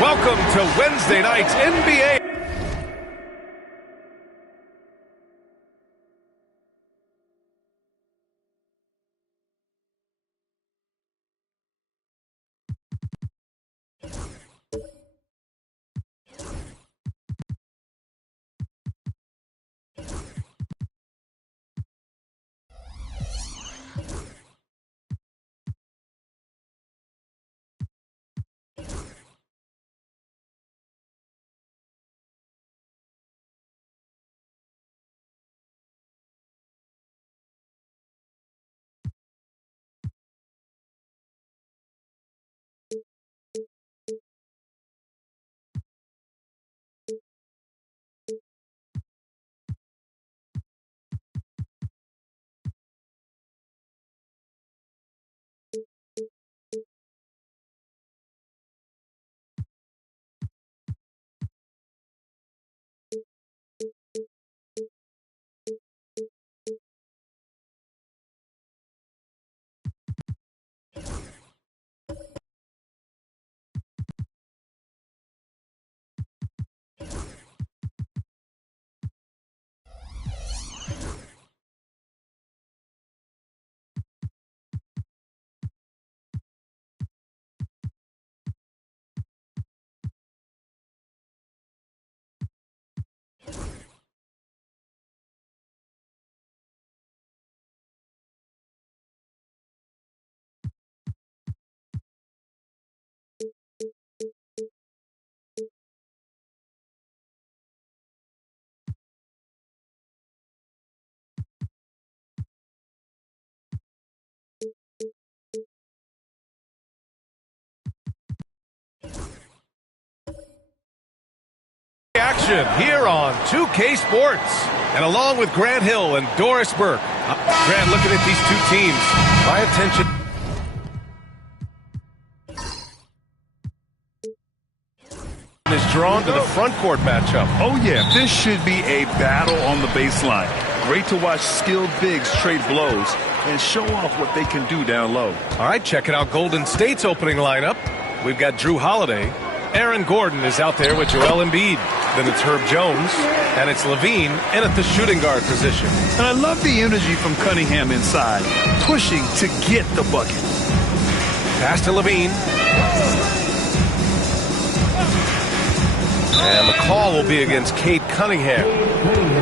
Welcome to Wednesday night's NBA. Action here on 2K Sports, and along with Grant Hill and Doris Burke. Grant, looking at these two teams, my attention is drawn to the front court matchup. Oh yeah, this should be a battle on the baseline. Great to watch skilled bigs trade blows and show off what they can do down low. All right, checking out Golden State's opening lineup. We've got Drew Holiday. Aaron Gordon is out there with Joel Embiid. Then it's Herb Jones, and it's Levine in at the shooting guard position. And I love the energy from Cunningham inside, pushing to get the bucket. Pass to Levine. And the call will be against Cade Cunningham.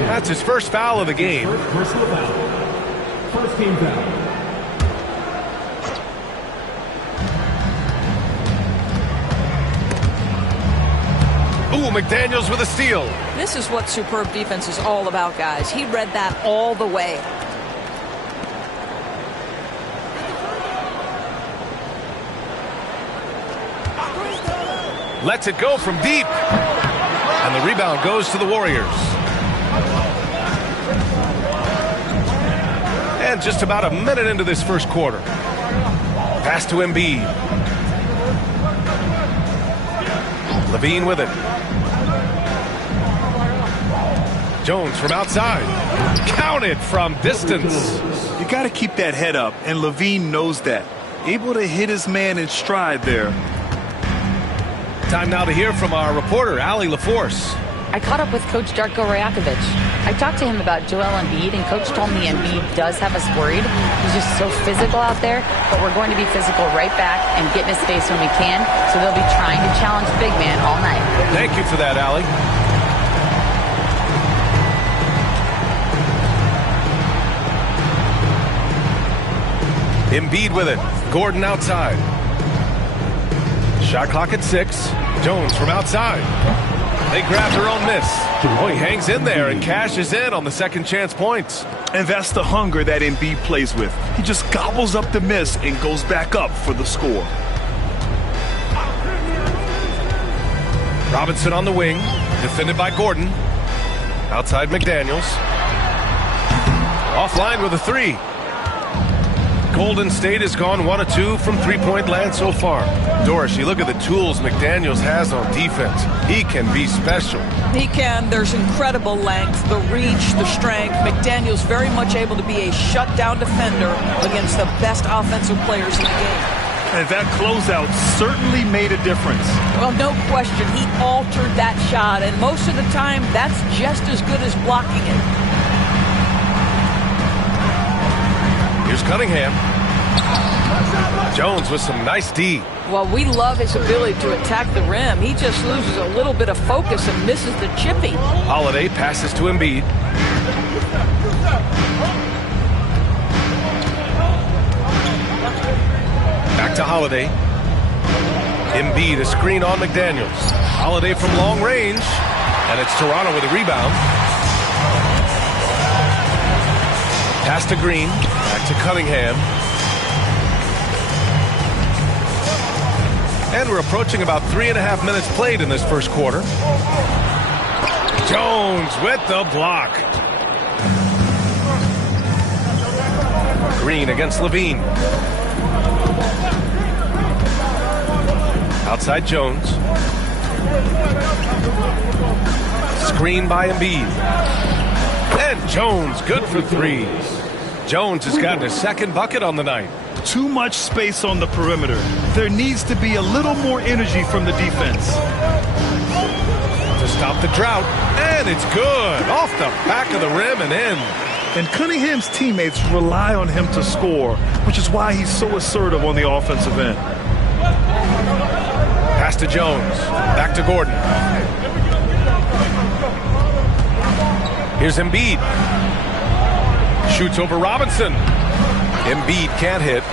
That's his first foul of the game. Personal foul. First team foul. Ooh, McDaniels with a steal. This is what superb defense is all about, guys. He read that all the way. Lets it go from deep. And the rebound goes to the Warriors. And just about a minute into this first quarter. Pass Pass to Embiid. Levine with it. Jones from outside. Counted from distance. You got to keep that head up, and Levine knows that. Able to hit his man in stride there. Time now to hear from our reporter, Allie LaForce. I caught up with Coach Darko Rajakovic. I talked to him about Joel Embiid, and Coach told me Embiid does have us worried. He's just so physical out there, but we're going to be physical right back and get in his face when we can, so they'll be trying to challenge the big man all night. Thank you for that, Allie. Embiid with it. Gordon outside. Shot clock at 6. Jones from outside. They grabbed their own miss. Oh, he hangs in there and cashes in on the second chance points. And that's the hunger that Embiid plays with. He just gobbles up the miss and goes back up for the score. Robinson on the wing. Defended by Gordon. Outside McDaniels. Offline with a 3. Golden State has gone 1 of 2 from three-point land so far. Doris, you look at the tools McDaniels has on defense. He can be special. He can. There's incredible length, the reach, the strength. McDaniels very much able to be a shutdown defender against the best offensive players in the game. And that closeout certainly made a difference. Well, no question. He altered that shot, and most of the time, that's just as good as blocking it. Here's Cunningham. Jones with some nice D. Well, we love his ability to attack the rim. He just loses a little bit of focus and misses the chipping. Holiday passes to Embiid. Back to Holiday. Embiid, a screen on McDaniels. Holiday from long range. And it's Toronto with a rebound. Pass to Green. Back to Cunningham. And we're approaching about 3.5 minutes played in this first quarter. Jones with the block. Green against Levine. Outside Jones. Screen by Embiid. And Jones good for 3. Jones has gotten his second bucket on the night. Too much space on the perimeter. There needs to be a little more energy from the defense. To stop the drought, and it's good. Off the back of the rim and in. And Cunningham's teammates rely on him to score, which is why he's so assertive on the offensive end. Pass to Jones. Back to Gordon. Here's Embiid. Shoots over Robinson. Embiid can't hit.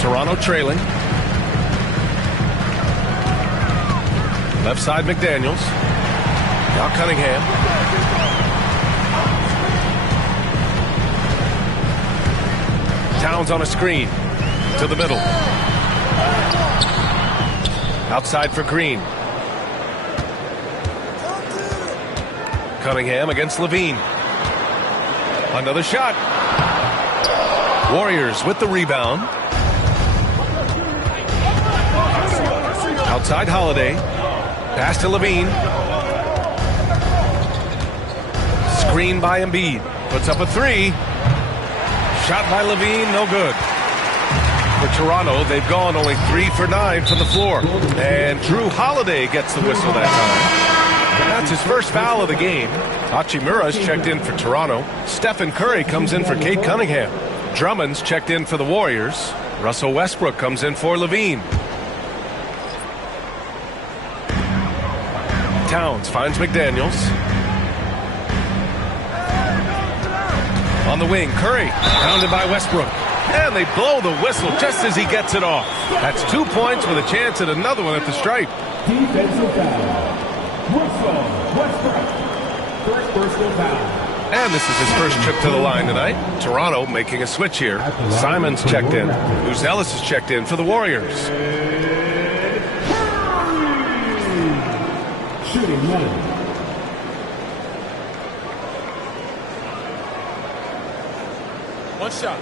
Toronto trailing. Left side McDaniels. Now Cunningham. Towns on a screen. To the middle. Outside for Green. Cunningham against Levine. Another shot. Warriors with the rebound. Outside Holiday. Pass to Levine. Screen by Embiid. Puts up a 3. Shot by Levine, no good. For Toronto, they've gone only 3 for 9 from the floor. And Drew Holiday gets the whistle that time. That's his first foul of the game. Hachimura's checked in for Toronto. Stephen Curry comes in for Kate Cunningham. Drummond's checked in for the Warriors. Russell Westbrook comes in for Levine. Towns finds McDaniels. On the wing, Curry, pounded by Westbrook. And they blow the whistle just as he gets it off. That's 2 points with a chance at another one at the stripe. Defensive foul. Russell Westbrook. First personal foul. And this is his first trip to the line tonight. Toronto making a switch here. Simon's checked in. Uzelis is checked in for the Warriors. Shooting 1. One shot.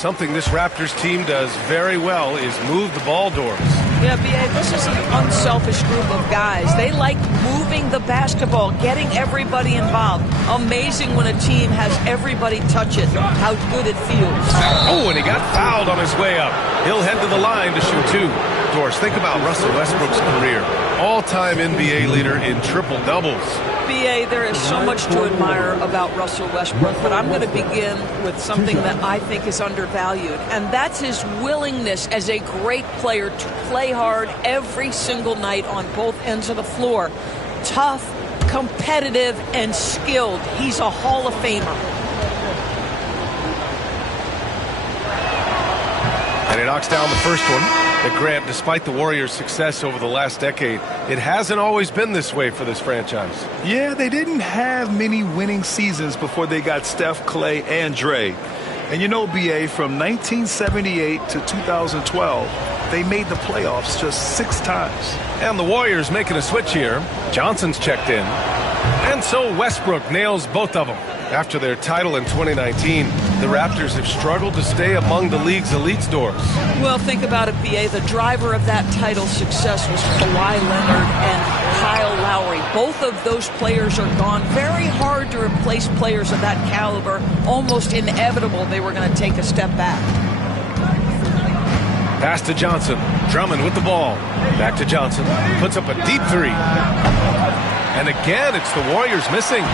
Something this Raptors team does very well is move the ball doors. Yeah, B.A., this is an unselfish group of guys. They like moving the basketball, getting everybody involved. Amazing when a team has everybody touch it, how good it feels. Oh, and he got fouled on his way up. He'll head to the line to shoot two. Doris, think about Russell Westbrook's career. All-time NBA leader in triple-doubles. B.A., there is so much to admire about Russell Westbrook, but I'm going to begin with something that I think is undervalued, and that's his willingness as a great player to play hard every single night on both ends of the floor. Tough, competitive, and skilled. He's a Hall of Famer. And he knocks down the first one. But Grant, despite the Warriors' success over the last decade, it hasn't always been this way for this franchise. Yeah, they didn't have many winning seasons before they got Steph, Clay, and Dre. And you know, B.A., from 1978 to 2012, they made the playoffs just 6 times. And the Warriors making a switch here. Johnson's checked in. And so Westbrook nails both of them. After their title in 2019, the Raptors have struggled to stay among the league's elite doors. Well, think about it, B.A. The driver of that title success was Kawhi Leonard and Kyle Lowry. Both of those players are gone. Very hard to replace players of that caliber. Almost inevitable they were going to take a step back. Pass to Johnson. Drummond with the ball. Back to Johnson. Puts up a deep three. And again, it's the Warriors missing.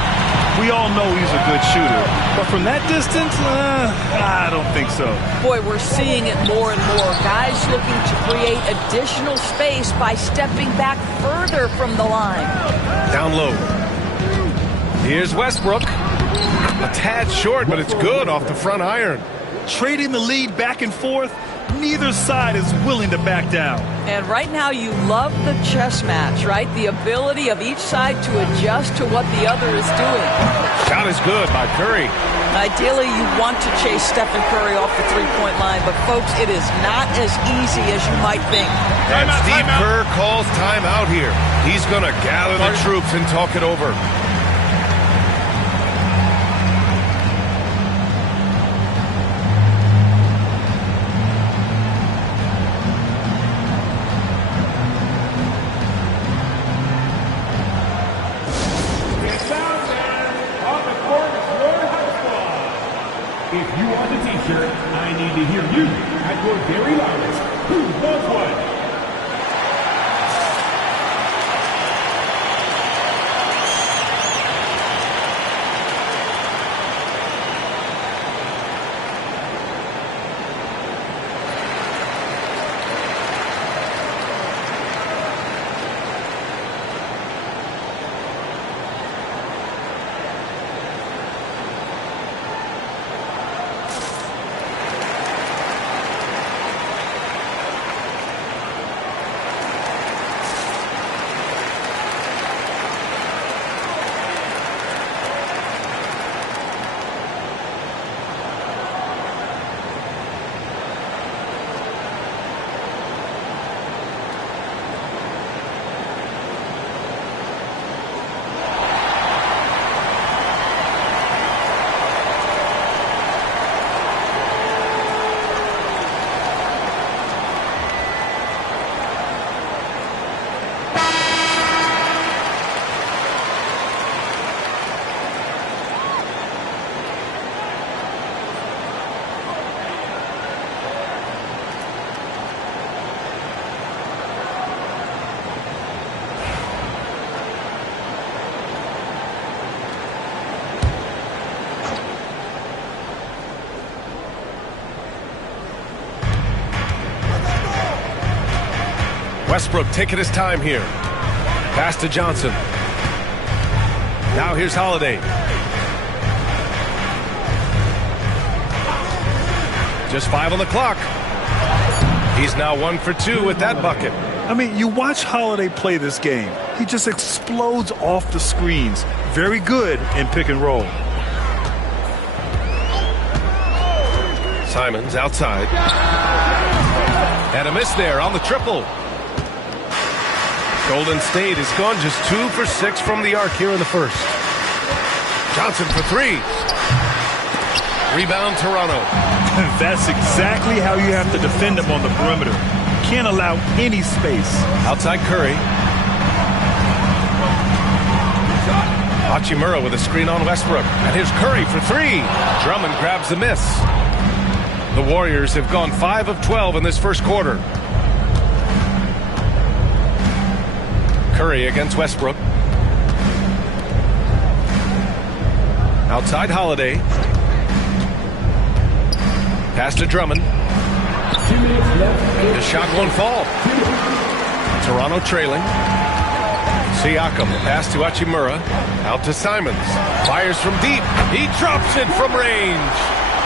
We all know he's a good shooter, but from that distance, I don't think so. Boy, we're seeing it more and more. Guys looking to create additional space by stepping back further from the line. Down low. Here's Westbrook. A tad short, but it's good off the front iron. Trading the lead back and forth, neither side is willing to back down. And right now you love the chess match, right? The ability of each side to adjust to what the other is doing. Shot is good by Curry. Ideally, you want to chase Stephen Curry off the three-point line, but folks, it is not as easy as you might think. And Steve Kerr calls timeout here. He's going to gather the troops and talk it over. If you want the t-shirt, I need to hear you at your very loudest. Who wants one? Westbrook taking his time here. Pass to Johnson. Now here's Holiday. Just 5 on the clock. He's now 1 for 2 with that bucket. I mean, you watch Holiday play this game. He just explodes off the screens. Very good in pick and roll. Simons outside. And a miss there on the triple. Golden State has gone just 2 for 6 from the arc here in the first. Johnson for 3. Rebound Toronto. That's exactly how you have to defend him on the perimeter. Can't allow any space. Outside Curry. Hachimura with a screen on Westbrook. And here's Curry for three. Drummond grabs the miss. The Warriors have gone 5 of 12 in this first quarter. Curry against Westbrook. Outside Holiday. Pass to Drummond. The shot won't fall. Toronto trailing. Siakam, pass to Hachimura. Out to Simons. Fires from deep. He drops it from range.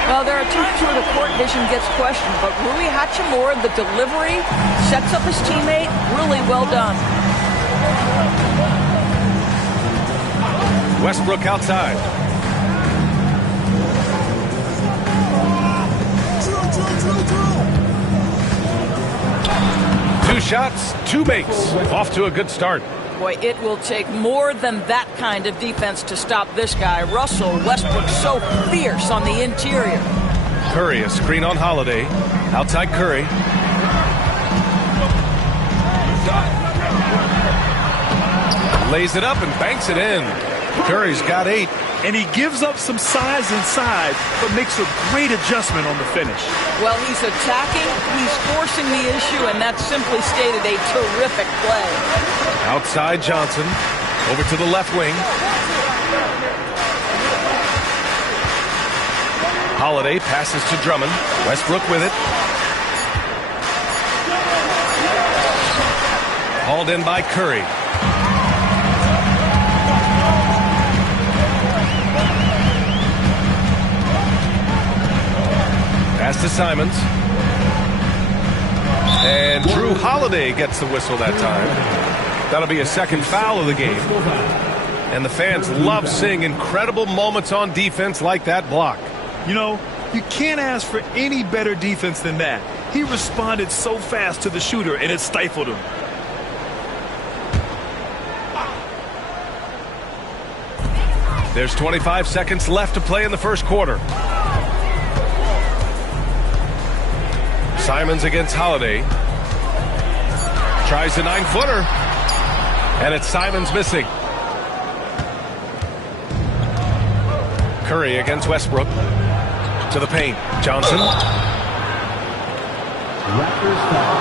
Well, there are times where the court vision gets questioned, but Rui Hachimura, the delivery, sets up his teammate. Really well done. Westbrook outside. Two shots, two makes. Off to a good start. Boy, it will take more than that kind of defense to stop this guy. Russell Westbrook so fierce on the interior. Curry, a screen on Holiday. Outside Curry. Lays it up and banks it in. Curry's got 8. And he gives up some size inside, but makes a great adjustment on the finish. Well, he's attacking, he's forcing the issue, and that's simply stated a terrific play. Outside Johnson. Over to the left wing. Holiday passes to Drummond. Westbrook with it. Hauled in by Curry. Pass to Simons. And Drew Holiday gets the whistle that time. That'll be a second foul of the game. And the fans love seeing incredible moments on defense like that block. You know, you can't ask for any better defense than that. He responded so fast to the shooter, and it stifled him. There's 25 seconds left to play in the first quarter. Simons against Holiday. Tries a 9-footer. And it's Simons missing. Curry against Westbrook. To the paint. Johnson. Raptors foul.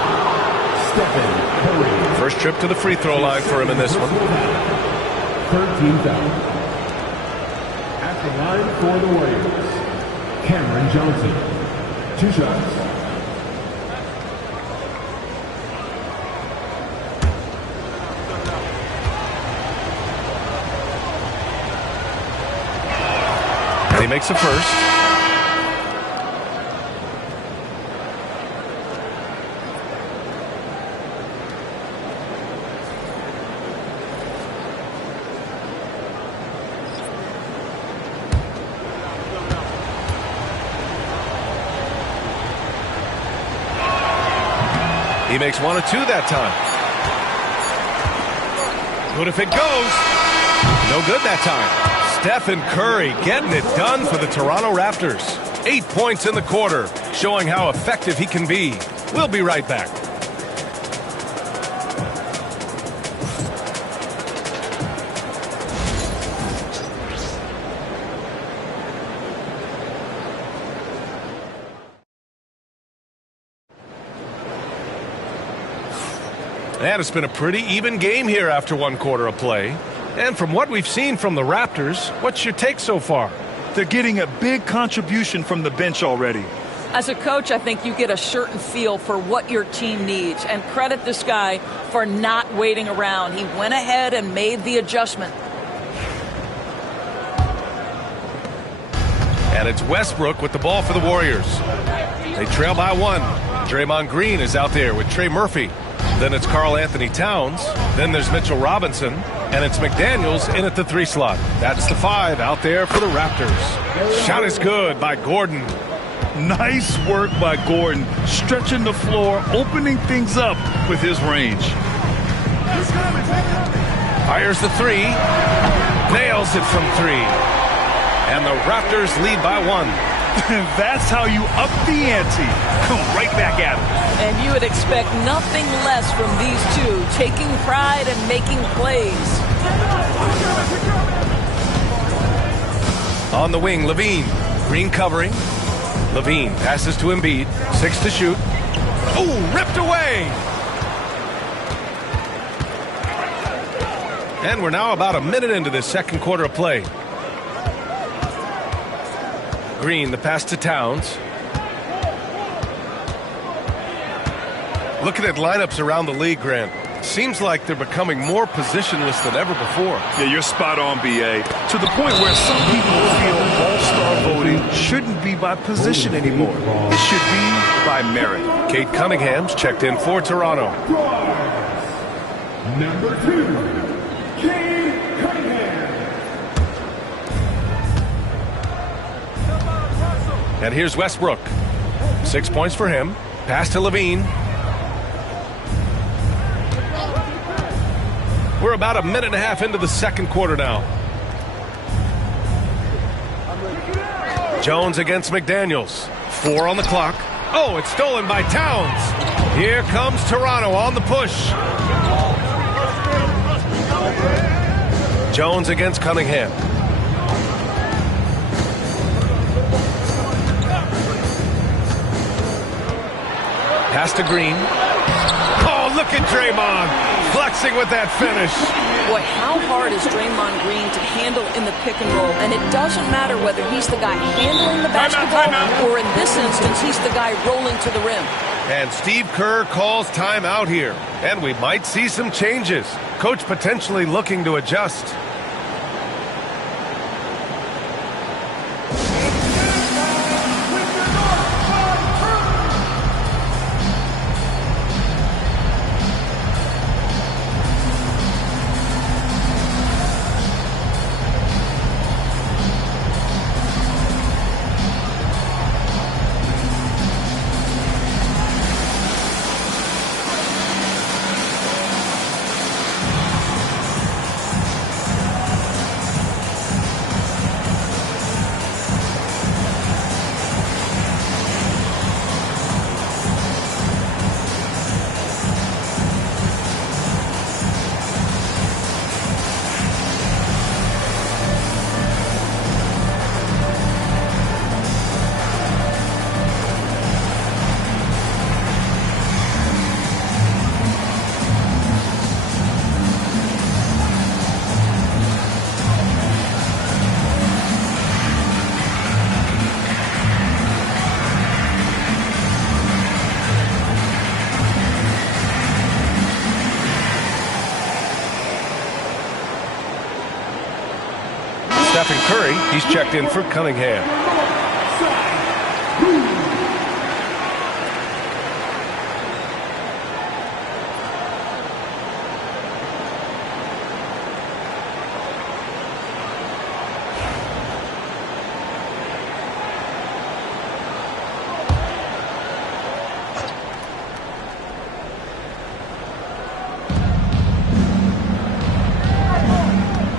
Stephen Curry. First trip to the free throw line for him in this one. 13 foul. At the line for the Warriors, Cameron Johnson. 2 shots. And he makes a first. He makes 1 of 2 that time. Good if it goes. No good that time. Stephen Curry getting it done for the Toronto Raptors. 8 points in the quarter, showing how effective he can be. We'll be right back. And it's been a pretty even game here after 1 quarter of play. And from what we've seen from the Raptors, what's your take so far? They're getting a big contribution from the bench already. As a coach, I think you get a certain feel for what your team needs. And credit this guy for not waiting around. He went ahead and made the adjustment. And it's Westbrook with the ball for the Warriors. They trail by 1. Draymond Green is out there with Trey Murphy. Then it's Karl Anthony Towns. Then there's Mitchell Robinson. And it's McDaniels in at the 3 slot. That's the 5 out there for the Raptors. Shot is good by Gordon. Nice work by Gordon, stretching the floor, opening things up with his range. Fires the 3. Nails it from 3. And the Raptors lead by 1. That's how you up the ante. Come right back at him. And you would expect nothing less from these two, taking pride and making plays. On the wing, Levine. Green covering. Levine passes to Embiid. 6 to shoot. Oh, ripped away. And we're now about a minute into this second quarter of play. Green, the pass to Towns. Looking at lineups around the league, Grant, seems like they're becoming more positionless than ever before. Yeah, you're spot on, B.A. To the point where some people feel all-star voting shouldn't be by position anymore. It should be by merit. Kate Cunningham's checked in for Toronto. Number 2, Kate Cunningham. And here's Westbrook. 6 points for him. Pass to Levine. We're about a minute and a half into the second quarter now. Jones against McDaniels. 4 on the clock. Oh, it's stolen by Towns. Here comes Toronto on the push. Jones against Cunningham. Pass to Green. Oh, look at Draymond flexing with that finish. Boy, how hard is Draymond Green to handle in the pick and roll? And it doesn't matter whether he's the guy handling the basketball or in this instance, he's the guy rolling to the rim. And Steve Kerr calls timeout here. And we might see some changes. Coach potentially looking to adjust. Stephen Curry, he's checked in for Cunningham.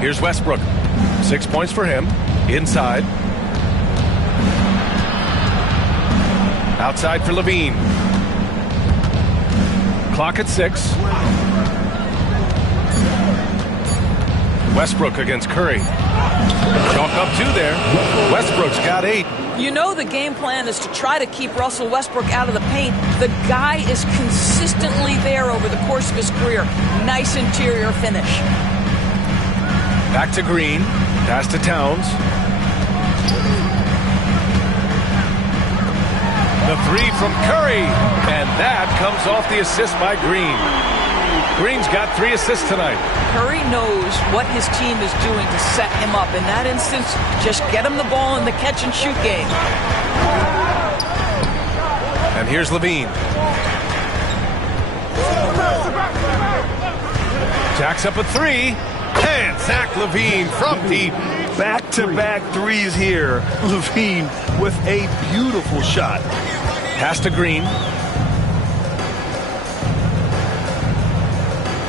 Here's Westbrook. 6 points for him. Inside. Outside for Levine. Clock at 6. Westbrook against Curry. Chalk up 2 there. Westbrook's got 8. You know the game plan is to try to keep Russell Westbrook out of the paint. The guy is consistently there over the course of his career. Nice interior finish. Back to Green. Pass to Towns. The 3 from Curry. And that comes off the assist by Green. Green's got 3 assists tonight. Curry knows what his team is doing to set him up. In that instance, just get him the ball in the catch-and-shoot game. And here's Levine. Jacks up a 3. And Zach Levine from deep. Back-to-back threes here. Levine with a beautiful shot. Pass to Green.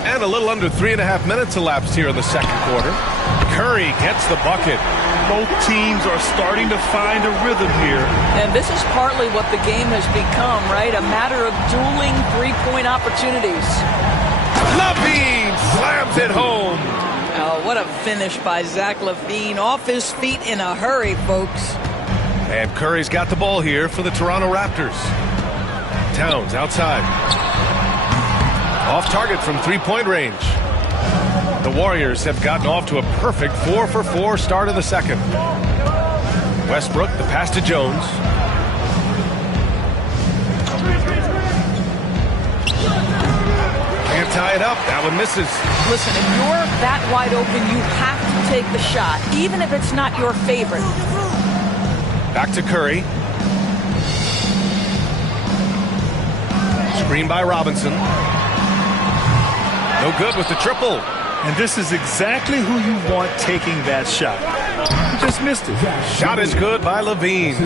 And a little under 3.5 minutes elapsed here in the second quarter. Curry gets the bucket. Both teams are starting to find a rhythm here. And this is partly what the game has become, right? A matter of dueling three-point opportunities. LaVine slams it home. Oh, what a finish by Zach LaVine. Off his feet in a hurry, folks. And Curry's got the ball here for the Toronto Raptors. Towns outside. Off target from three-point range. The Warriors have gotten off to a perfect 4-for-4 start of the second. Westbrook, the pass to Jones. Can't tie it up. That one misses. Listen, if you're that wide open, you have to take the shot, even if it's not your favorite. Back to Curry. Screen by Robinson. No good with the triple. And this is exactly who you want taking that shot. He just missed it. Shot is good by LaVine.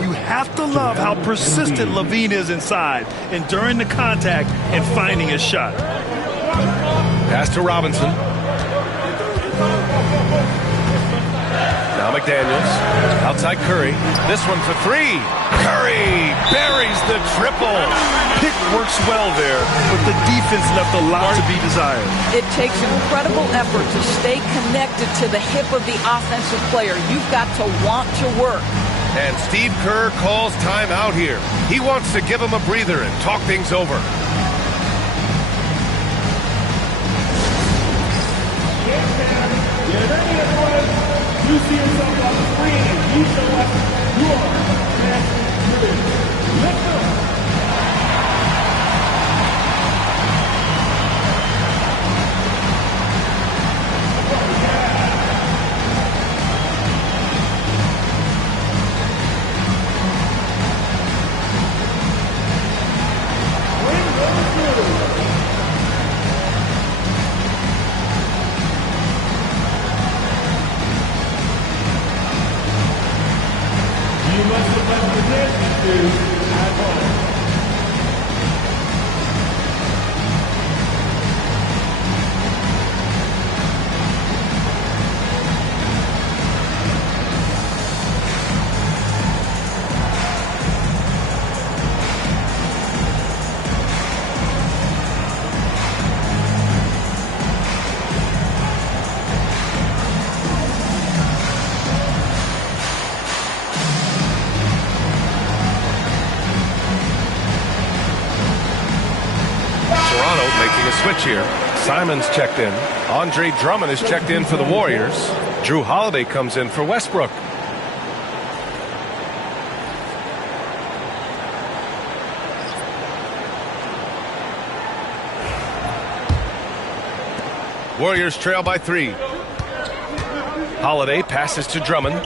You have to love how persistent LaVine is inside, enduring the contact and finding his shot. Pass to Robinson. Now McDaniels. Outside Curry. This one for three. Curry buries the triple. Pick works well there, but the defense left a lot to be desired. It takes incredible effort to stay connected to the hip of the offensive player. You've got to want to work. And Steve Kerr calls timeout here. He wants to give him a breather and talk things over. You see yourself on the screen and you show us your best drill. Let's go. You must have left the Disney food at home. Making a switch here. Simon's checked in. Andre Drummond is checked in for the Warriors. Drew Holiday comes in for Westbrook. Warriors trail by 3. Holiday passes to Drummond.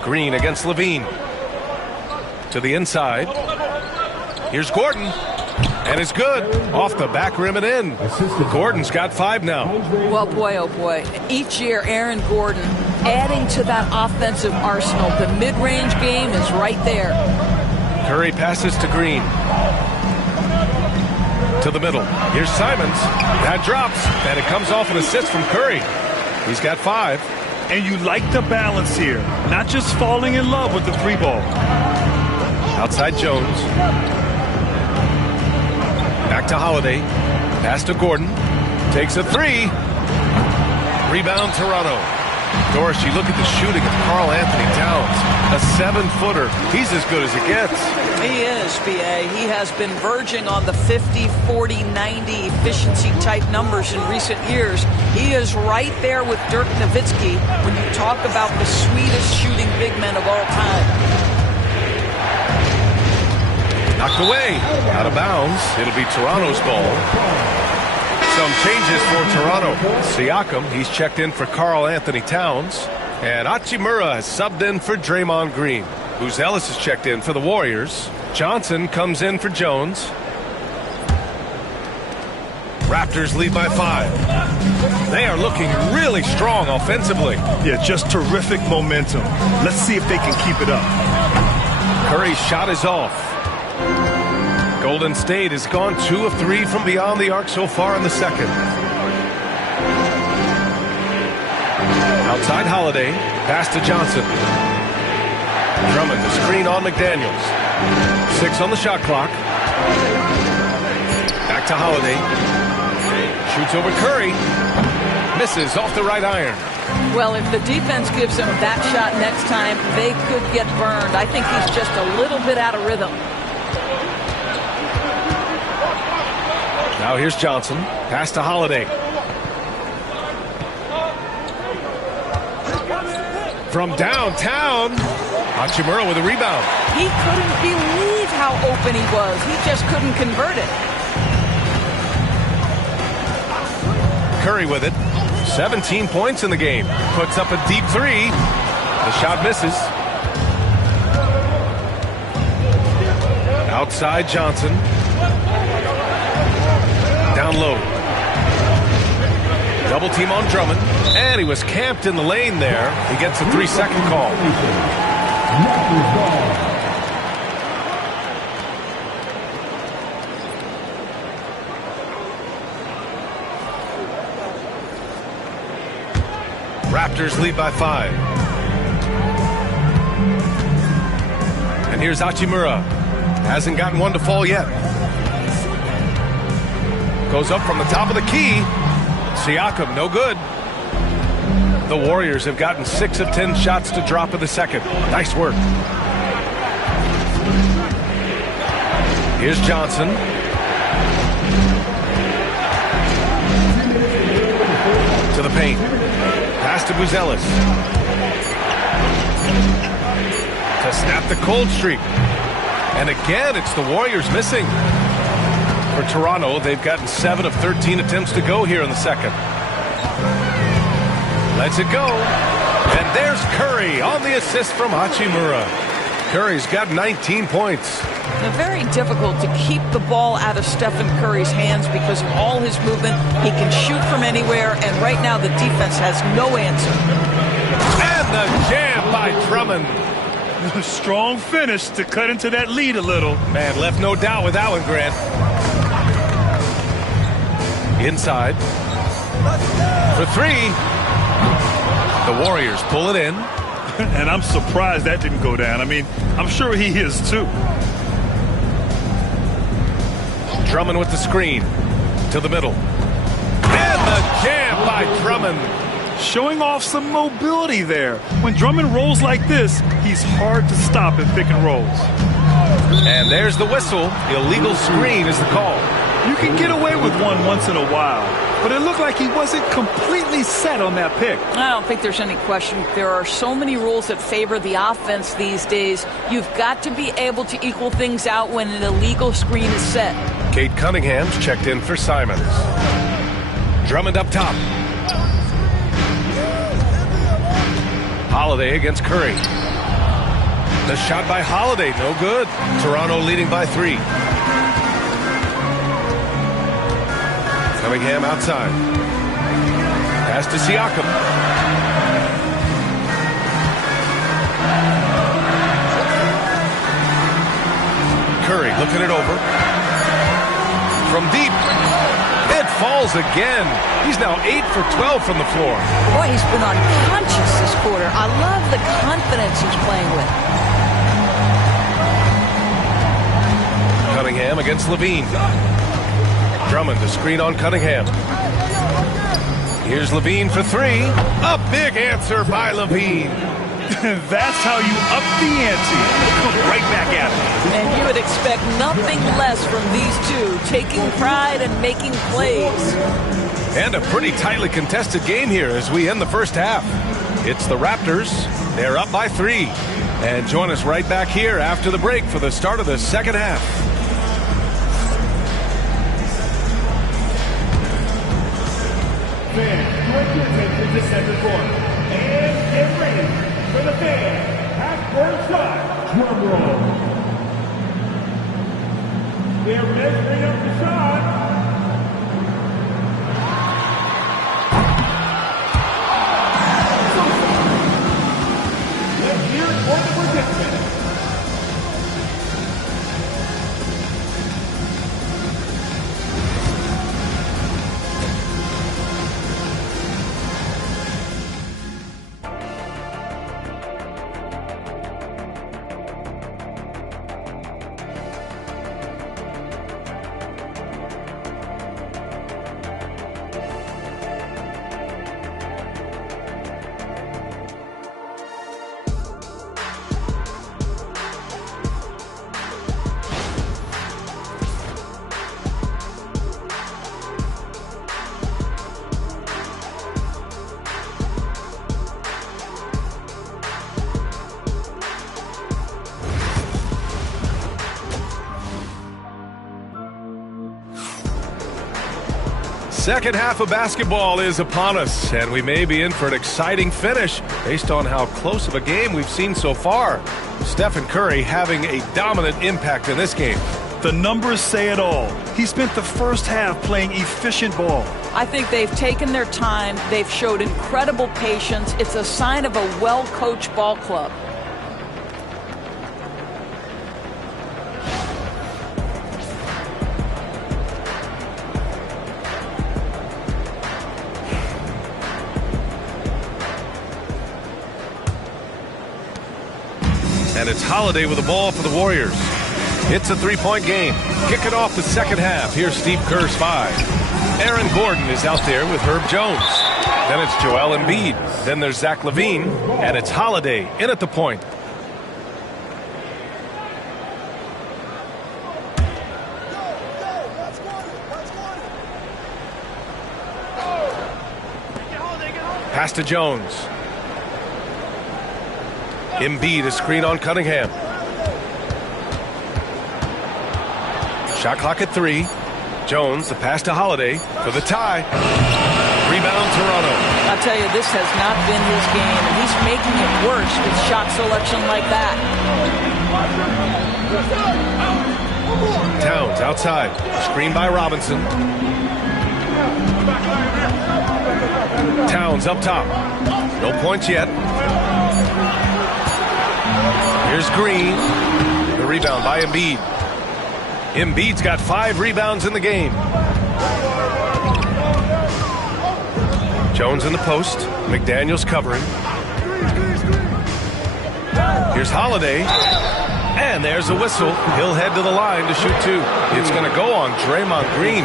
Green against LaVine. To the inside. Here's Gordon, and it's good. Off the back rim and in. Gordon's got 5 now. Well, boy, oh boy. Each year, Aaron Gordon adding to that offensive arsenal. The mid-range game is right there. Curry passes to Green. To the middle. Here's Simons. That drops, and it comes off an assist from Curry. He's got 5. And you like the balance here. Not just falling in love with the 3 ball. Outside Jones. Back to Holiday. Pass to Gordon. Takes a 3. Rebound Toronto. Doris, you look at the shooting of Karl Anthony Towns. A 7-footer. He's as good as it gets. He is, B.A. He has been verging on the 50, 40, 90 efficiency type numbers in recent years. He is right there with Dirk Nowitzki when you talk about the sweetest shooting big men of all time. Knocked away. Out of bounds. It'll be Toronto's ball. Some changes for Toronto. Siakam, he's checked in for Karl Anthony Towns. And Hachimura has subbed in for Draymond Green. Ellis is checked in for the Warriors. Johnson comes in for Jones. Raptors lead by 5. They are looking really strong offensively. Yeah, just terrific momentum. Let's see if they can keep it up. Curry's shot is off. Golden State has gone 2 of 3 from beyond the arc so far in the second. Outside Holiday. Pass to Johnson. Drummond to screen on McDaniels. 6 on the shot clock. Back to Holiday. Shoots over Curry. Misses off the right iron. Well, if the defense gives him that shot next time, they could get burned. I think he's just a little bit out of rhythm. Now here's Johnson. Pass to Holiday. From downtown, Hachimura with a rebound. He couldn't believe how open he was. He just couldn't convert it. Curry with it. 17 points in the game. Puts up a deep 3. The shot misses. Outside Johnson. Down low. Double team on Drummond. And he was camped in the lane there. He gets a 3-second call. Raptors lead by 5. And here's Hachimura. Hasn't gotten one to fall yet. Goes up from the top of the key. Siakam, no good. The Warriors have gotten 6 of 10 shots to drop in the second. Nice work. Here's Johnson. To the paint. Pass to Buzelis. To snap the cold streak. And again, it's the Warriors missing. For Toronto, they've gotten 7 of 13 attempts to go here in the second. Lets it go. And there's Curry on the assist from Hachimura. Curry's got 19 points. Very difficult to keep the ball out of Stephen Curry's hands because of all his movement. He can shoot from anywhere, and right now the defense has no answer. And the jam by Drummond. Strong finish to cut into that lead a little. Man, left no doubt with that one, Grant. Inside. For 3. The Warriors pull it in. And I'm surprised that didn't go down. I mean, I'm sure he is too. Drummond with the screen. To the middle. And the jam by Drummond. Showing off some mobility there. When Drummond rolls like this, he's hard to stop in pick and rolls. And there's the whistle. Illegal screen is the call. You can get away with one once in a while, but it looked like he wasn't completely set on that pick. I don't think there's any question. There are so many rules that favor the offense these days. You've got to be able to equal things out when an illegal screen is set. Kate Cunningham's checked in for Simons. Drummond up top. Holiday against Curry. The shot by Holiday, no good. Toronto leading by 3. Cunningham outside. Pass to Siakam. Curry looking it over. From deep. It falls again. He's now 8 for 12 from the floor. Boy, he's been unconscious this quarter. I love the confidence he's playing with. Cunningham against Levine. Drummond to screen on Cunningham. Here's Levine for 3. A big answer by Levine. That's how you up the ante. Come right back at it. And you would expect nothing less from these two, taking pride and making plays. And a pretty tightly contested game here as we end the first half. It's the Raptors. They're up by 3. And join us right back here after the break for the start of the second half. Fans, direct your attention to center court. And get ready for the fan half-court shot. Drum roll. They're measuring up the shot. Let's hear it for the participants. Second half of basketball is upon us, and we may be in for an exciting finish based on how close of a game we've seen so far. Stephen Curry having a dominant impact in this game. The numbers say it all. He spent the first half playing efficient ball. I think they've taken their time. They've showed incredible patience. It's a sign of a well-coached ball club. And it's Holiday with the ball for the Warriors. It's a three-point game. Kicking off the second half. Here's Steve Kerr's 5. Aaron Gordon is out there with Herb Jones. Then it's Joel Embiid. Then there's Zach LaVine. And it's Holiday in at the point. Pass to Jones. Embiid, a screen on Cunningham. Shot clock at 3. Jones, the pass to Holiday for the tie. Rebound, Toronto. I'll tell you, this has not been his game, and he's making it worse with shot selection like that. Towns outside. Screen by Robinson. Towns up top. No points yet. Here's Green. The rebound by Embiid. Embiid's got 5 rebounds in the game. Jones in the post. McDaniels covering. Here's Holiday. And there's a whistle. He'll head to the line to shoot 2. It's going to go on Draymond Green.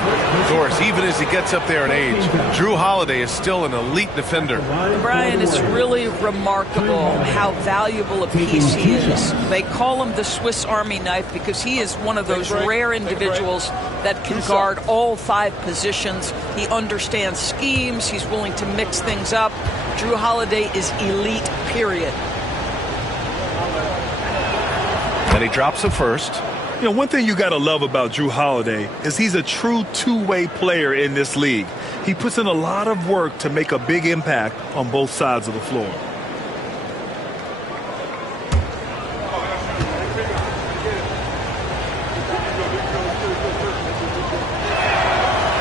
Doris, even as he gets up there in age, Drew Holiday is still an elite defender. Brian, it's really remarkable how valuable a piece he is. They call him the Swiss Army knife because he is one of those rare individuals that can guard all 5 positions. He understands schemes. He's willing to mix things up. Drew Holiday is elite, period. And he drops the first. You know, one thing you got to love about Drew Holiday is he's a true two-way player in this league. He puts in a lot of work to make a big impact on both sides of the floor.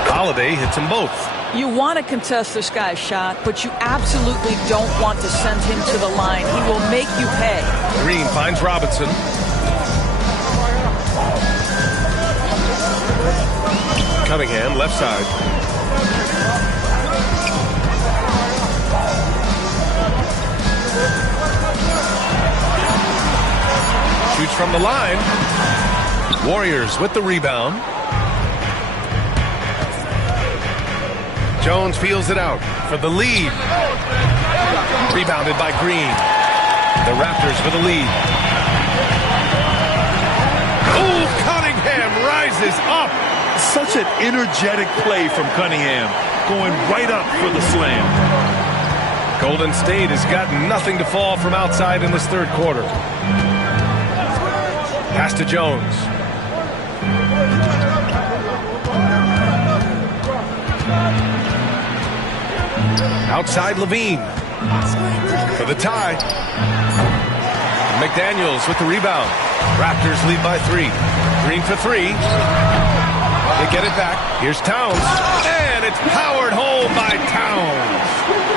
Holiday hits them both. You want to contest this guy's shot, but you absolutely don't want to send him to the line. He will make you pay. Green finds Robinson. Cunningham, left side. Shoots from the line. Warriors with the rebound. Jones feels it out for the lead. Rebounded by Green. The Raptors for the lead. Oh, Cunningham rises up. Such an energetic play from Cunningham, going right up for the slam. Golden State has got nothing to fall from outside in this third quarter. Pass to Jones. Outside LaVine for the tie. McDaniels with the rebound. Raptors lead by 3. Green for 3. They get it back. Here's Towns. And it's powered home by Towns.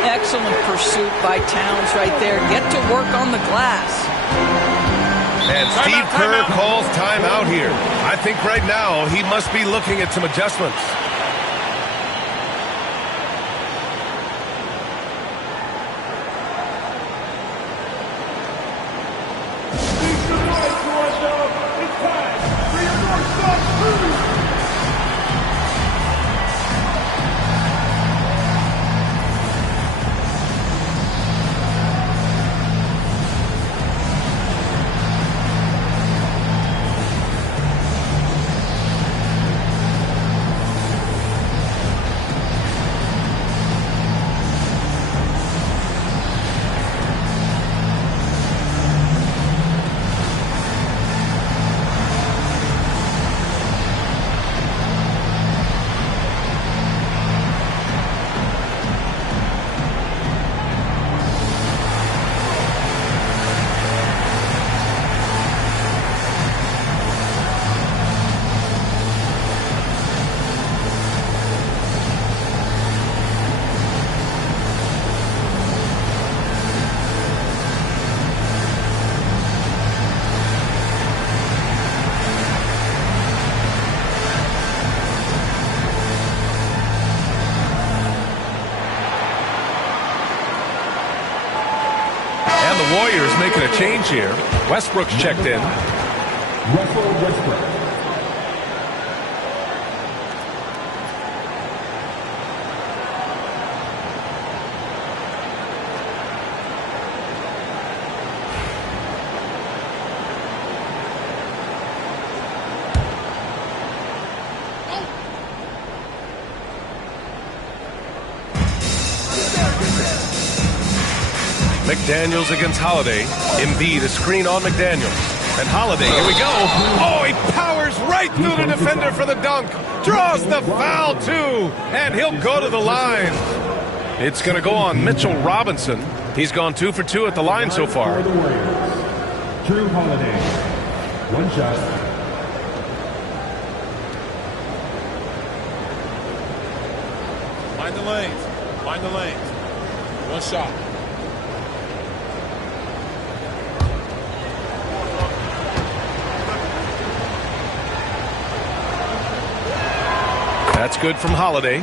Excellent pursuit by Towns right there. Get to work on the glass. And Steve Kerr calls timeout here. I think right now he must be looking at some adjustments. the Warriors making a change here. Westbrook's checked in. Russell Westbrook. McDaniels against Holiday. Embiid, a screen on McDaniels. And Holiday, here we go. Oh, he powers right through the defender for the dunk. Draws the foul, too. And he'll go to the line. It's going to go on Mitchell Robinson. He's gone 2 for 2 at the line so far. Drew Holiday. One shot. Find the lanes. Find the lanes. One shot. That's good from Holiday.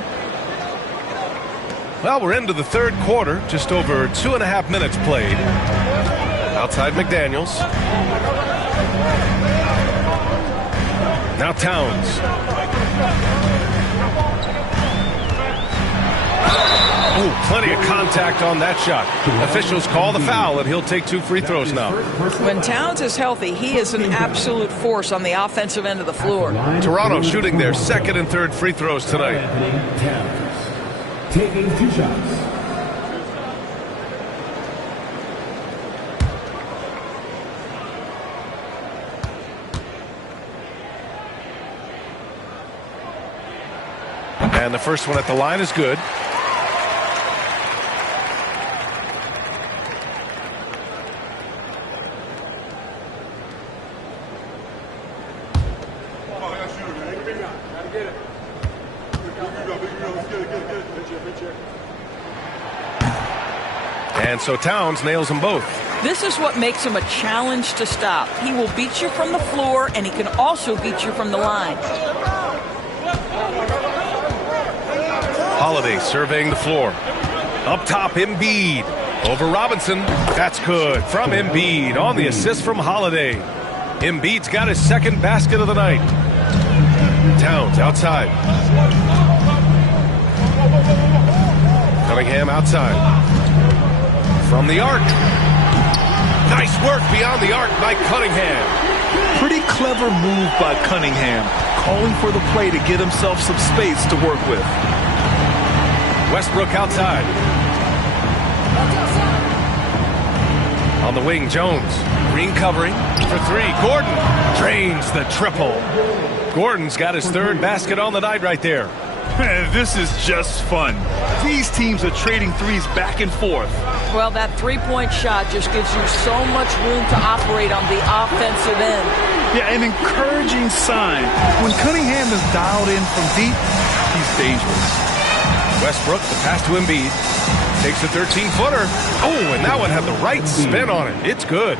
Well, we're into the third quarter. Just over 2.5 minutes played. Outside McDaniels. Now Towns. Oh, plenty of contact on that shot. Officials call the foul, and he'll take 2 free throws now. When Towns is healthy, he is an absolute force on the offensive end of the floor. Toronto shooting their second and third free throws tonight. Towns. Taking 2 shots. And the first one at the line is good. And so Towns nails them both. This is what makes him a challenge to stop. He will beat you from the floor, and he can also beat you from the line. Holiday surveying the floor. Up top, Embiid. Over Robinson. That's good. From Embiid on the assist from Holiday. Embiid's got his second basket of the night. Towns outside. Cunningham outside. From the arc. Nice work beyond the arc by Cunningham. Pretty clever move by Cunningham, calling for the play to get himself some space to work with. Westbrook outside. On the wing, Jones. Green covering for 3. Gordon drains the triple. Gordon's got his third basket on the night right there. This is just fun. These teams are trading threes back and forth. Well, that three-point shot just gives you so much room to operate on the offensive end. Yeah, an encouraging sign. When Cunningham is dialed in from deep, he's dangerous. Westbrook, the pass to Embiid. Takes a 13-footer. Oh, and that one had the right spin on it. It's good.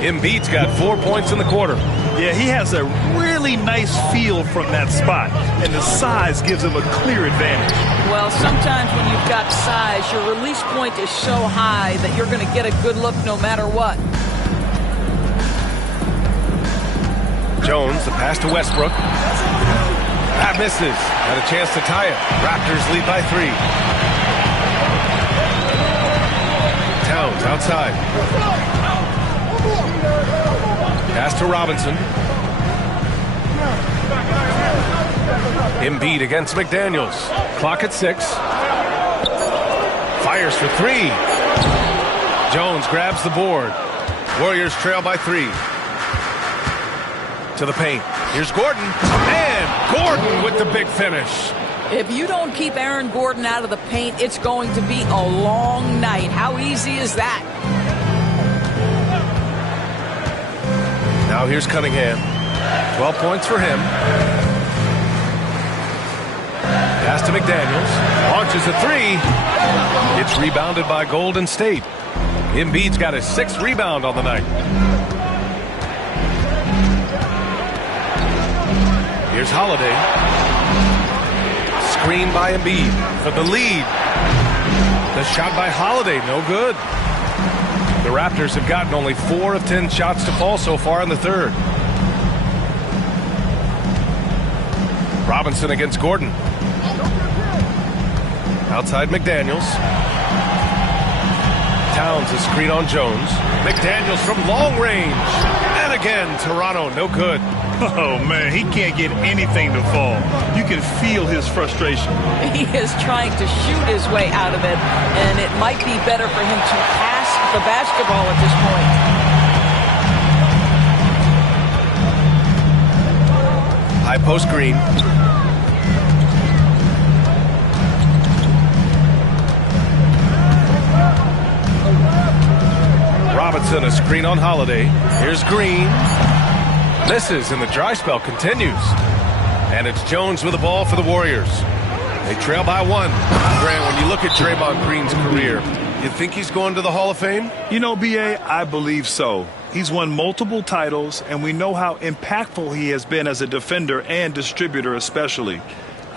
Embiid's got 4 points in the quarter. Yeah, he has a really nice feel from that spot, and the size gives him a clear advantage. Well, sometimes when you've got size, your release point is so high that you're going to get a good look no matter what. Jones, the pass to Westbrook. That misses. Had a chance to tie it. Raptors lead by 3. Towns outside. Pass to Robinson. Embiid against McDaniels. Clock at 6. Fires for 3. Jones grabs the board. Warriors trail by 3. To the paint. Here's Gordon. And Gordon with the big finish. If you don't keep Aaron Gordon out of the paint, it's going to be a long night. How easy is that? Now here's Cunningham. 12 points for him. Pass to McDaniels. Launches a 3. It's rebounded by Golden State. Embiid's got his 6th rebound on the night. Here's Holiday. Screen by Embiid for the lead. The shot by Holiday, no good. The Raptors have gotten only 4 of 10 shots to fall so far in the third. Robinson against Gordon. Outside McDaniels. Towns a screen on Jones. McDaniels from long range. And again, Toronto, no good. Oh, man, he can't get anything to fall. You can feel his frustration. He is trying to shoot his way out of it, and it might be better for him to pass the basketball at this point. High post Green. Robinson a screen on Holiday. Here's Green. Misses, and the dry spell continues. And it's Jones with the ball for the Warriors. They trail by 1. Grant, when you look at Draymond Green's career, you think he's going to the Hall of Fame? You know, B.A., I believe so. He's won multiple titles, and we know how impactful he has been as a defender and distributor especially.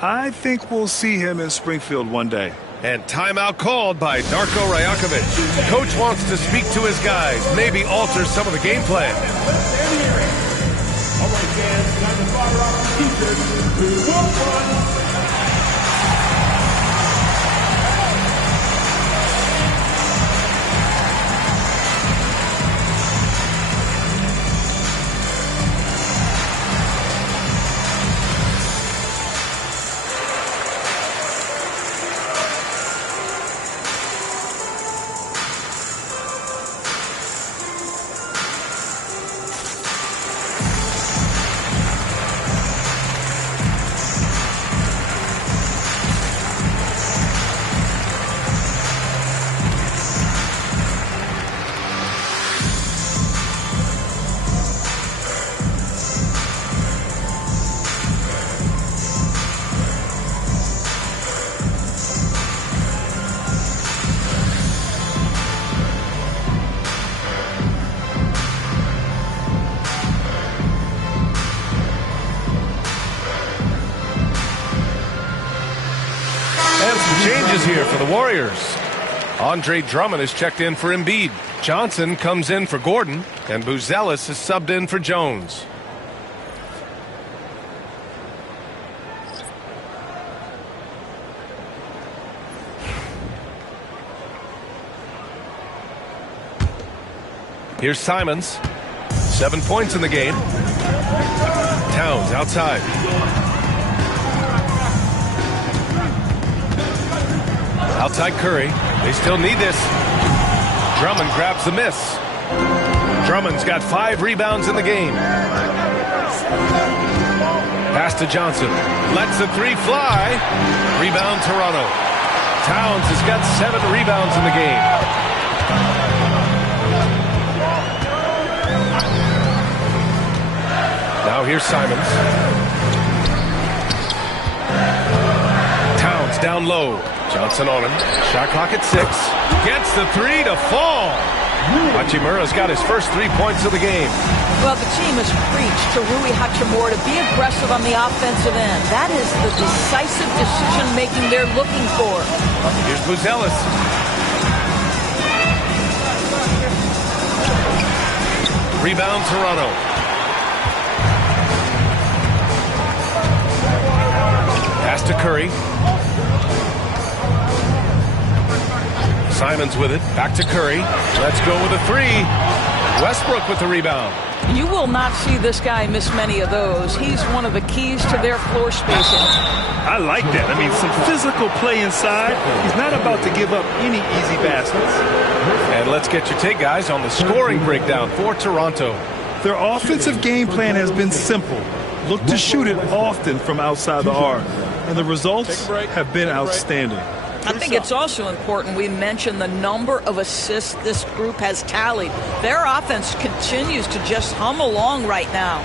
I think we'll see him in Springfield one day. And timeout called by Darko Rajakovic. Coach wants to speak to his guys, maybe alter some of the game plan. All right, fans, time to fire off the teachers who will run. Changes here for the Warriors. Andre Drummond is checked in for Embiid. Johnson comes in for Gordon, and Buzelis is subbed in for Jones. Here's Simons. 7 points in the game. Towns outside. Outside Curry. They still need this. Drummond grabs the miss. Drummond's got 5 rebounds in the game. Pass to Johnson. Lets the 3 fly. Rebound Toronto. Towns has got 7 rebounds in the game. Now here's Simons. Towns down low. Johnson on him. Shot clock at 6. Gets the 3 to fall. Hachimura's got his first 3 points of the game. Well, the team has preached to Rui Hachimura to be aggressive on the offensive end. That is the decisive decision-making they're looking for. Here's Buzelis. Rebound Toronto. Pass to Curry. Simons with it. Back to Curry. Let's go with a 3. Westbrook with the rebound. You will not see this guy miss many of those. He's one of the keys to their floor spacing. I like that. I mean, some physical play inside. He's not about to give up any easy baskets. And let's get your take, guys, on the scoring breakdown for Toronto. Their offensive game plan has been simple. Look to shoot it often from outside the arc. And the results have been outstanding. I think it's also important we mention the number of assists this group has tallied. Their offense continues to just hum along right now.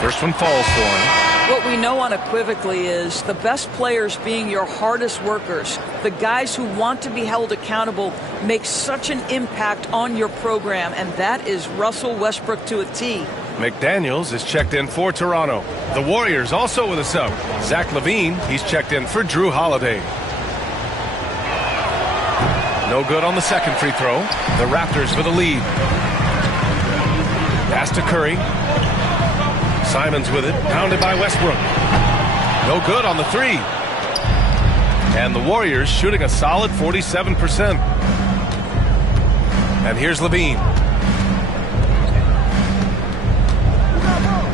First one falls for him. What we know unequivocally is the best players being your hardest workers, the guys who want to be held accountable, make such an impact on your program, and that is Russell Westbrook to a T. McDaniels is checked in for Toronto. The Warriors also with a sub. Zach LaVine, he's checked in for Drew Holiday. No good on the second free throw. The Raptors with a lead. Pass to Curry. Simons with it. Pounded by Westbrook. No good on the three. And the Warriors shooting a solid 47%. And here's Levine.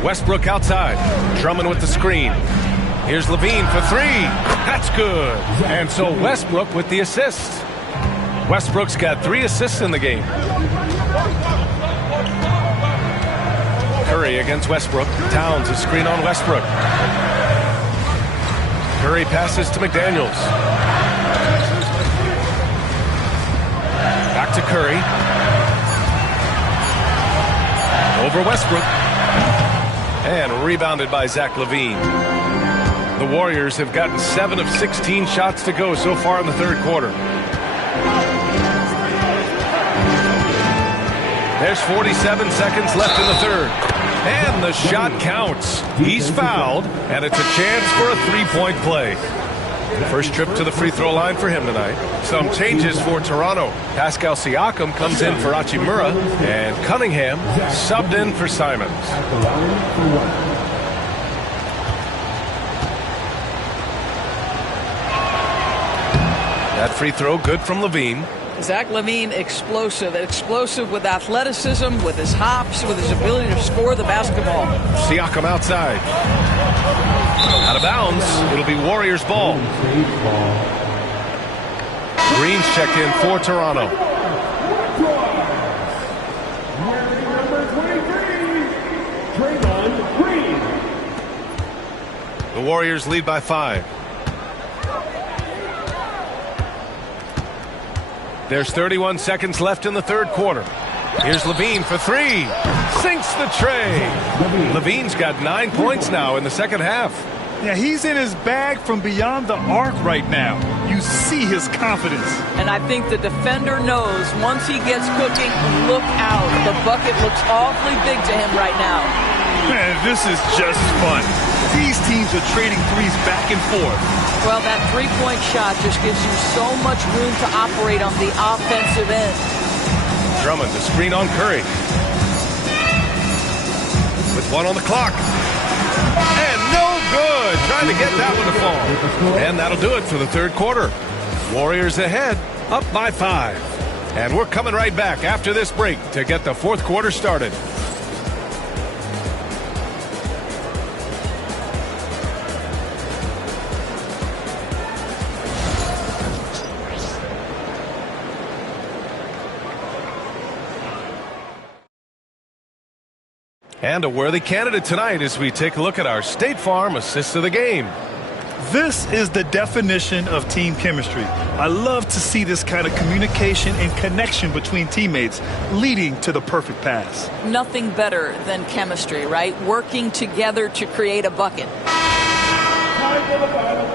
Westbrook outside. Drummond with the screen. Here's Levine for three. That's good. And so Westbrook with the assist. Westbrook's got 3 assists in the game. Curry against Westbrook. Towns a screen on Westbrook. Curry passes to McDaniels. Back to Curry. Over Westbrook. And rebounded by Zach LaVine. The Warriors have gotten 7 of 16 shots to go so far in the third quarter. There's 47 seconds left in the third. And the shot counts. He's fouled, and it's a chance for a three-point play. First trip to the free throw line for him tonight. Some changes for Toronto. Pascal Siakam comes in for Hachimura, and Cunningham subbed in for Simons. That free throw good from Levine. Zach LaVine, explosive with athleticism, with his hops, with his ability to score the basketball. Siakam outside. Out of bounds. It'll be Warriors ball. Green's checked in for Toronto. The Warriors lead by 5. There's 31 seconds left in the third quarter. Here's Levine for three. Sinks the tray. Levine's got 9 points now in the second half. Yeah, he's in his bag from beyond the arc right now. You see his confidence. And I think the defender knows once he gets cooking, look out. The bucket looks awfully big to him right now. Man, this is just fun. These teams are trading threes back and forth. Well, that three-point shot just gives you so much room to operate on the offensive end. Drummond, the screen on Curry. With 1 on the clock. And no good. Trying to get that one to fall. And that'll do it for the third quarter. Warriors ahead, up by 5. And we're coming right back after this break to get the fourth quarter started. And a worthy candidate tonight as we take a look at our State Farm Assist of the Game. This is the definition of team chemistry. I love to see this kind of communication and connection between teammates leading to the perfect pass. Nothing better than chemistry, right? Working together to create a bucket.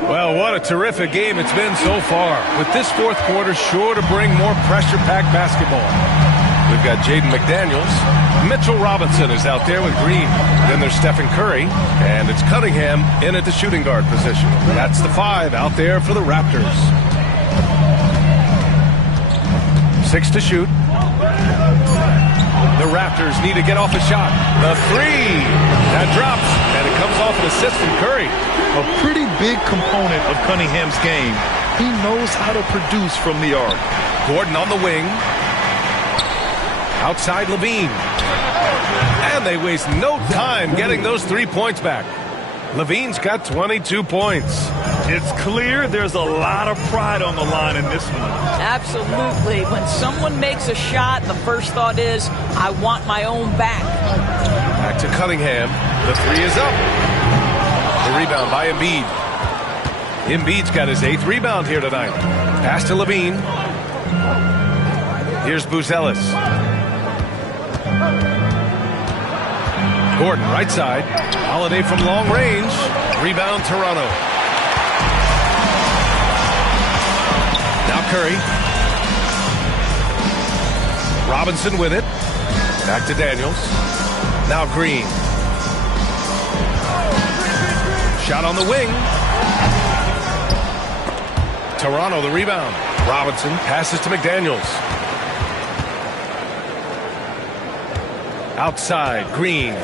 Well, what a terrific game it's been so far. With this fourth quarter sure to bring more pressure-packed basketball. We've got Jaden McDaniels. Mitchell Robinson is out there with Green. Then there's Stephen Curry. And it's Cunningham in at the shooting guard position. That's the 5 out there for the Raptors. 6 to shoot. The Raptors need to get off a shot. The 3. That drops. And it comes off an assist from Curry. A pretty big component of Cunningham's game. He knows how to produce from the arc. Gordon on the wing. Outside Levine. And they waste no time getting those 3 points back. Levine's got 22 points. It's clear there's a lot of pride on the line in this one. Absolutely. When someone makes a shot, the first thought is, I want my own back. Back to Cunningham. The 3 is up. The rebound by Embiid. Embiid's got his 8th rebound here tonight. Pass to Levine. Here's Buzelis. Gordon, right side. Holiday from long range. Rebound, Toronto. Now Curry. Robinson with it. Back to Daniels. Now Green. Shot on the wing. Toronto, the rebound. Robinson passes to McDaniels. Outside, Green.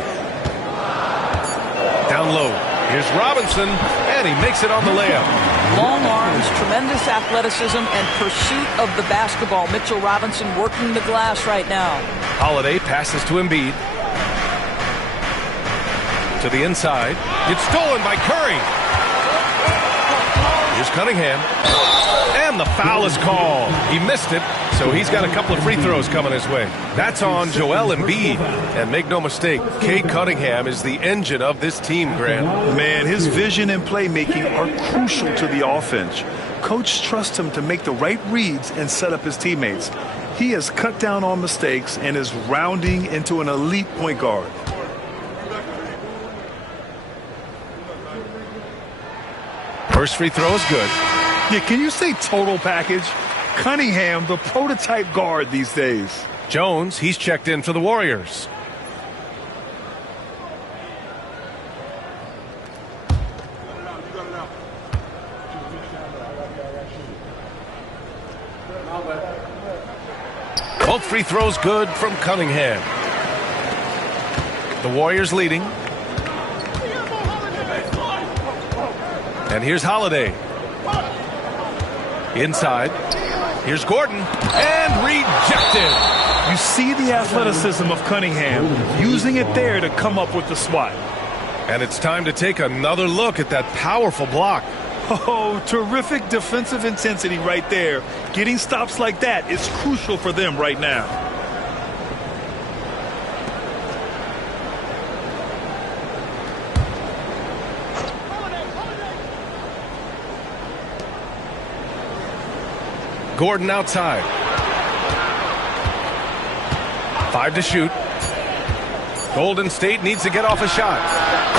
Down low. Here's Robinson, and he makes it on the layup. Long arms, tremendous athleticism, and pursuit of the basketball. Mitchell Robinson working the glass right now. Holiday passes to Embiid. To the inside. It's stolen by Curry. Here's Cunningham. And the foul is called. He missed it, so he's got a couple of free throws coming his way. That's on Joel Embiid. And make no mistake, Cade Cunningham is the engine of this team, Grant. Man, his vision and playmaking are crucial to the offense. Coach trusts him to make the right reads and set up his teammates. He has cut down on mistakes and is rounding into an elite point guard. First free throw is good. Yeah, can you say total package? Cunningham, the prototype guard these days. Jones, he's checked in for the Warriors. Both free throws good from Cunningham. The Warriors leading. And here's Holiday. Inside. Here's Gordon. And rejected. You see the athleticism of Cunningham, using it there to come up with the swat. And it's time to take another look at that powerful block. Oh, terrific defensive intensity right there. Getting stops like that is crucial for them right now. Gordon outside. 5 to shoot. Golden State needs to get off a shot.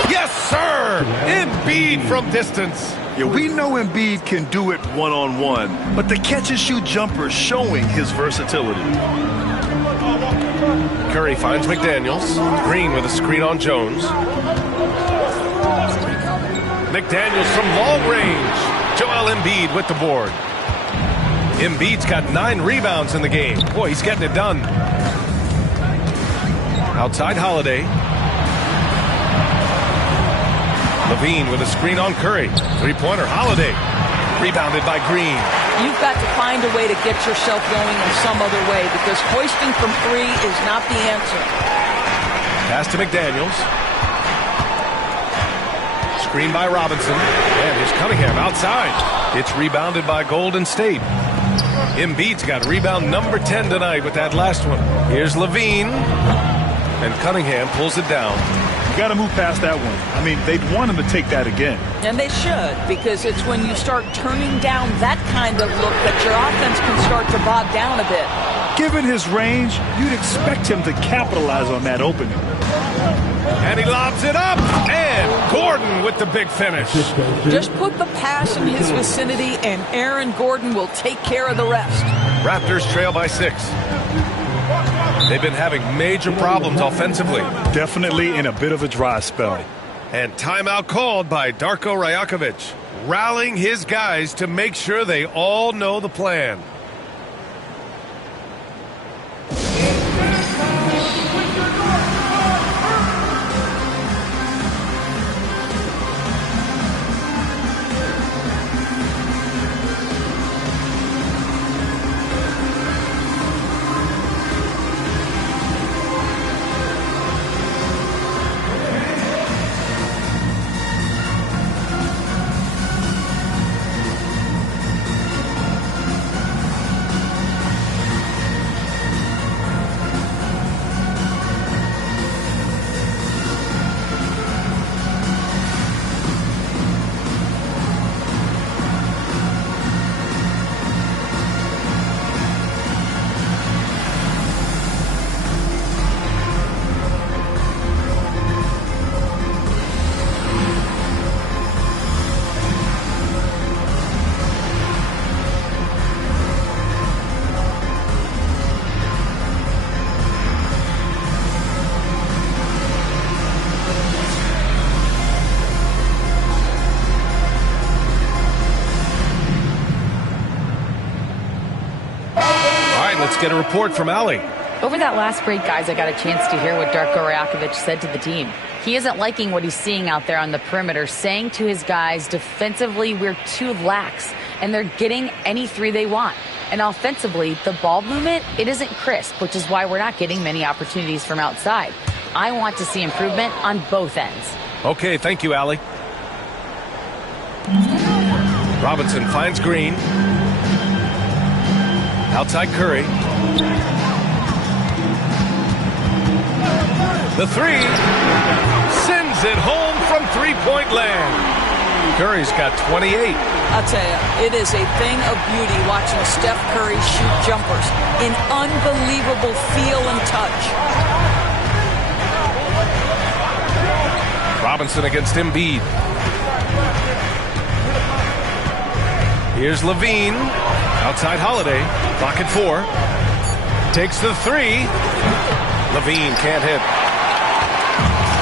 Yes, sir! Embiid from distance. Yeah, we know Embiid can do it one-on-one, but the catch-and-shoot jumper is showing his versatility. Curry finds McDaniels. Green with a screen on Jones. McDaniels from long range. Joel Embiid with the board. Embiid's got 9 rebounds in the game. Boy, he's getting it done. Outside Holiday. Levine with a screen on Curry. Three-pointer Holiday. Rebounded by Green. You've got to find a way to get yourself going in some other way because hoisting from 3 is not the answer. Pass to McDaniels. Screen by Robinson. And here's Cunningham outside. It's rebounded by Golden State. Embiid's got rebound number 10 tonight with that last one. Here's Levine. And Cunningham pulls it down. You got to move past that one. I mean, they'd want him to take that again. And they should, because it's when you start turning down that kind of look that your offense can start to bog down a bit. Given his range, you'd expect him to capitalize on that opening. And he lobs it up. And Gordon with the big finish. Just put the pass in his vicinity, and Aaron Gordon will take care of the rest. Raptors trail by 6. They've been having major problems offensively. Definitely in a bit of a dry spell. And timeout called by Darko Rajakovic, rallying his guys to make sure they all know the plan. get a report from Allie. Over that last break, guys, I got a chance to hear what Darko Rajakovic said to the team. He isn't liking what he's seeing out there on the perimeter, saying to his guys, defensively, we're too lax, and they're getting any three they want. And offensively, the ball movement, it isn't crisp, which is why we're not getting many opportunities from outside. I want to see improvement on both ends. Okay, thank you, Allie. Robinson finds Green. Outside Curry. The three. Sends it home from three-point land. Curry's got 28. I'll tell you, it is a thing of beauty watching Steph Curry shoot jumpers. An unbelievable feel and touch. Robinson against Embiid. Here's Levine. Outside Holiday. Clock at 4. Takes the three. Levine can't hit.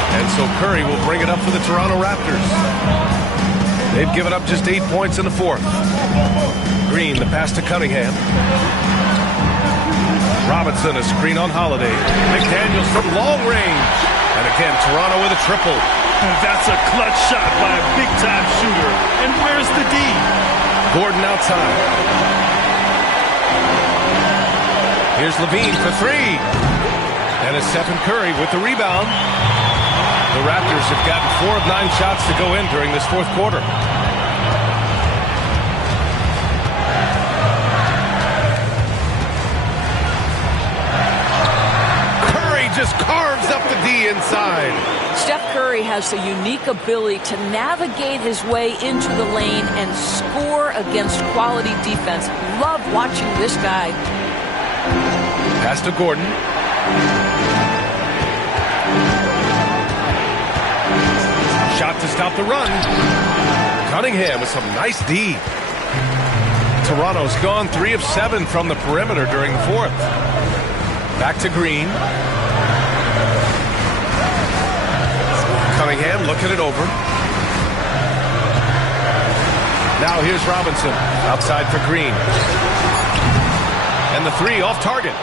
And so Curry will bring it up for the Toronto Raptors. They've given up just 8 points in the fourth. Green, the pass to Cunningham. Robinson, a screen on Holiday. McDaniels from long range. And again, Toronto with a triple. That's a clutch shot by a big-time shooter. And where's the D? Gordon outside. Here's Levine for three. And it's Stephen Curry with the rebound. The Raptors have gotten 4 of 9 shots to go in during this fourth quarter. Curry just carves up the D inside. Steph Curry has the unique ability to navigate his way into the lane and score against quality defense. Love watching this guy. Pass to Gordon. Shot to stop the run. Cunningham with some nice D. Toronto's gone 3 of 7 from the perimeter during the fourth. Back to Green. Cunningham looking it over. Now here's Robinson outside for Green. And the three off target.